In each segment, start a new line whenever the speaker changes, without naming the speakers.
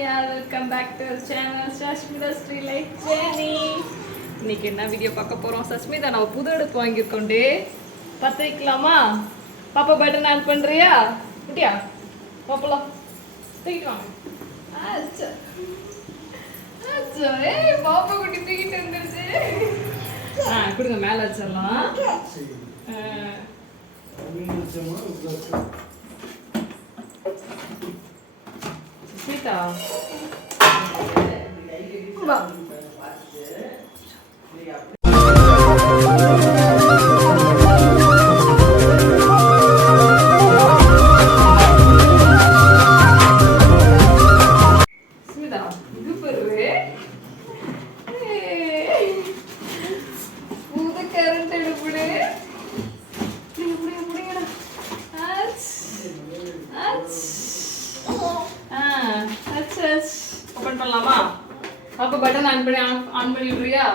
Yeah welcome back to channel Sashmita Sri life journey இன்னைக்கு என்ன video பார்க்க போறோம்? சஷ்மிதா நம்ம புது அடுப்பு வாங்கியிருக்கோண்டே பற்ற வைக்கலாமா? பாப்பா பட்டன் ஆன் பண்றியா? குட்டியா? பாப்பலாம் தூக்கிட்டு வாங்க. ஆச்சா. ஆச்சா. ஏய் பாப்பா குட்டி தூக்கிட்டு வந்துருச்சு. ஆ கொடுங்க மேலே வச்சிடலாம். ஆ, சீதா ஆச் பண்ணலாமா? அப்போ பட்டன் ஆன் பண்ணி ஆன் ஆன் பண்ணி விடுறியா?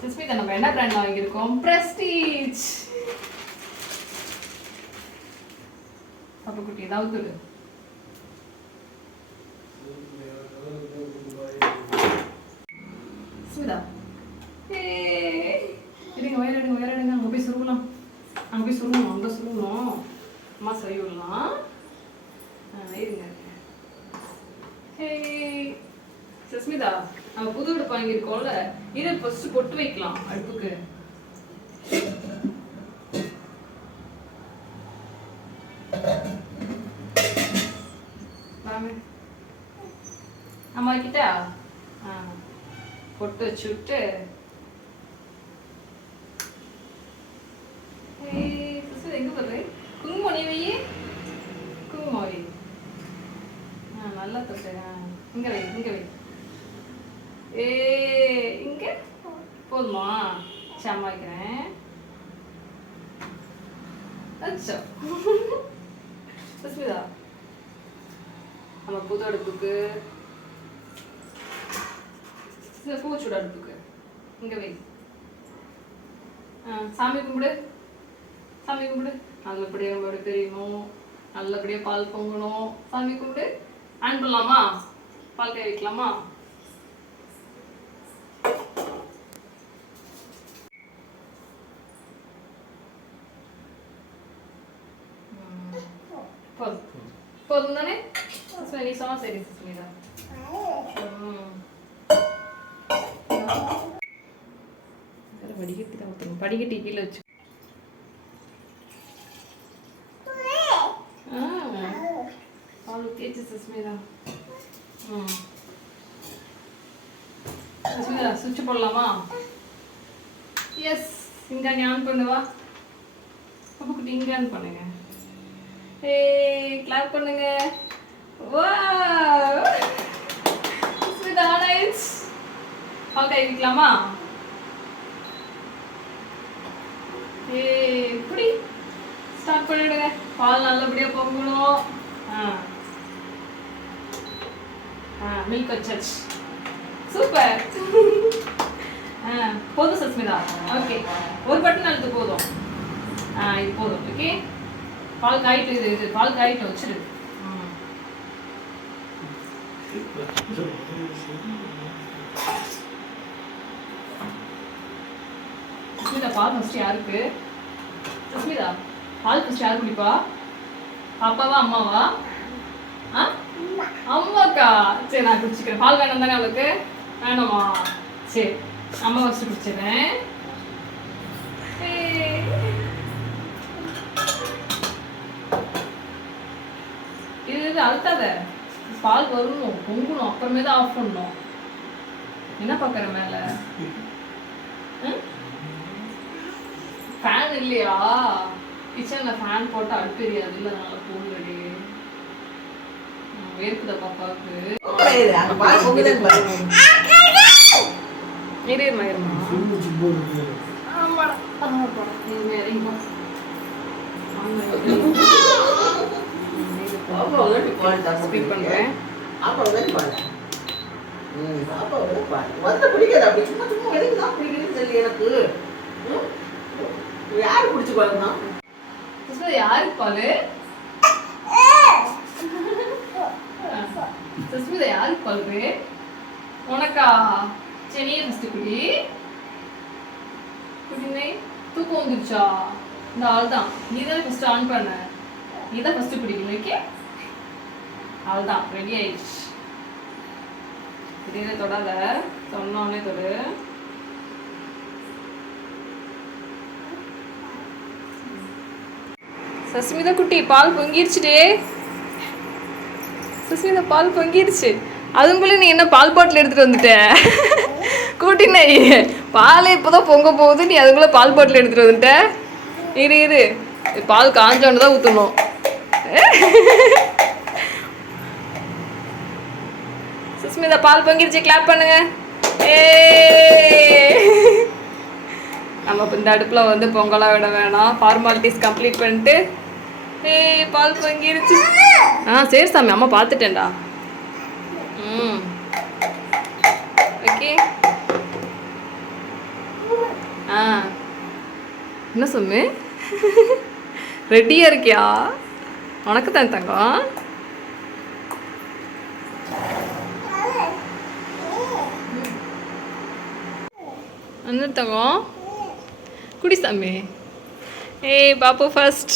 சுஸ்மிதா நம்ம என்ன பிராண்ட் வாங்கியிருக்கோம்? பிரஸ்டீஜ் அப்போ குட்டி ஏதாவது ஒரு சுமிதா ஏய். வயர் எடுங்க வயர் எடுங்க அங்கே போய் சொல்லலாம் அங்கே போய் சொல்லணும் அங்கே சுருகணும் அம்மா சொல்லி விடலாம் இருங்க. ஹே சஸ்மிதா நம்ம புது அடுப்பு வாங்கியிருக்கோம்ல இதை ஃபர்ஸ்ட் பொட்டு வைக்கலாம் அடுப்புக்கு. அம்மா கிட்ட ஆ பொட்டு வச்சு விட்டு வை நல்லா தொட்டு இங்க வை இங்க வை. ஏ இங்க போதுமா? சரி அச்சோ. சுஸ்மிதா நம்ம புது அடுப்புக்கு. பூச்சூட அடுப்புக்கு. இங்க வை. சாமி கும்பிடு. சாமி கும்பிடு. அது எப்படி நம்மளோட தெரியணும் நல்லபடியாக பால் பொங்கணும். சாமி கும்பிடு ஆன் பண்ணலாமா? பால் காய வைக்கலாமா? போதும் தானே? சரி, நீ சரி சுஸ்மிதா படிக்கட்டி தான் படிக்கட்டி கீழே வச்சு ஆ, ஊத்தியாச்சு சுஸ்மிதா ம். சுஸ்மிதா சுவிட்ச் போடலாமா? எஸ் இங்க நீ ஆன் பண்ணுவா அப்போ குட்டி இங்க ஆன் பண்ணுங்க. ஏய் கிளாப் பண்ணுங்க. வா சுஸ்மிதா ஆன் ஆயிடுச்சு. பால் கை வைக்கலாமா? ஏய் இப்படி ஸ்டார்ட் பண்ணிடுங்க. பால் நல்லபடியா பொங்கணும். ஆ. மில்க் வச்சாச்சு சூப்பர் போதும் சஸ்மிதா. ஓகே ஒரு பட்டன் அழுத்து போதும். ஆ இது போதும். ஓகே பால் காயிட்டு இது இது பால் காயிட்டு வச்சிரு. ம். சுஸ்மிதா பால் ஃபஸ்ட் யாருக்கு? சுஸ்மிதா பால் ஃபஸ்ட் யார் குடிப்பா? பாப்பாவா அம்மாவா? ஆ? சரி நான் குடிச்சிக்கிறேன். பால் வேணும் தானே அவளுக்கு? வேணுமா சரி அம்மா வச்சு குடிச்சிடுறேன். இது இது அழுத்தாத. பால் வரணும் பொங்கணும் அப்புறமே தான் ஆஃப் பண்ணணும். என்ன பார்க்குற மேலே? ஃபேன் இல்லையா? கிச்சனில் ஃபேன் போட்டால் அடுப்பு எரியாது. இல்லை அதனால போகுது வேர்க்குதா பாப்பாவுக்கு இரு இருமா இருமா ஆமாடா ஆமாடா நீ வேற இங்க ஸ்பீக் பண்ணுறேன்
யாரு குடிச்சு பாருங்க
யாருக்கு பாரு சஸ்மிதா யாருக்கு பல்பு உனக்கா? சென்னையை ஃபஸ்ட்டு குடி குடினை தூக்கம் வந்துருச்சா? இந்த ஆள் தான் நீ தான் ஃபஸ்ட்டு ஆன் பண்ண. நீ தான் ஃபஸ்ட்டு குடிக்கணும் ஓகே ஆள் தான் ரெடி ஆயிடுச்சு திடீர்னு தொடாத. சொன்னோடனே தொடு. சஸ்மிதா குட்டி பால் பொங்கிருச்சுடே. சுஸ்மிதா பால் பொங்கிருச்சு. அதுக்குள்ளே நீ என்ன பால் பாட்டில் எடுத்துகிட்டு வந்துட்ட? கூட்டினே பால் இப்போதான் பொங்க போகுது நீ அதுக்குள்ளே பால் பாட்டில் எடுத்துகிட்டு வந்துட்ட? இரு இரு. பால் காஞ்சோன்னு தான் ஊற்றணும் சுஸ்மிதா பால் பொங்கிருச்சு கிளாப் பண்ணுங்க. நம்ம இப்போ இந்த அடுப்பில் வந்து பொங்கலாக விட வேணாம். ஃபார்மாலிட்டிஸ் கம்ப்ளீட் பண்ணிட்டு ஏய் பால் பொங்கிருச்சு. ஆ சரி சாமி அம்மா பார்த்துட்டேன்டா. ம். ஓகே. ஆ. என்ன சாமி? ரெடியாக இருக்கியா? உனக்கு தான் தங்கம்? வந்து தங்கம்? குடி சாமி. ஏய் பாப்பு ஃபர்ஸ்ட்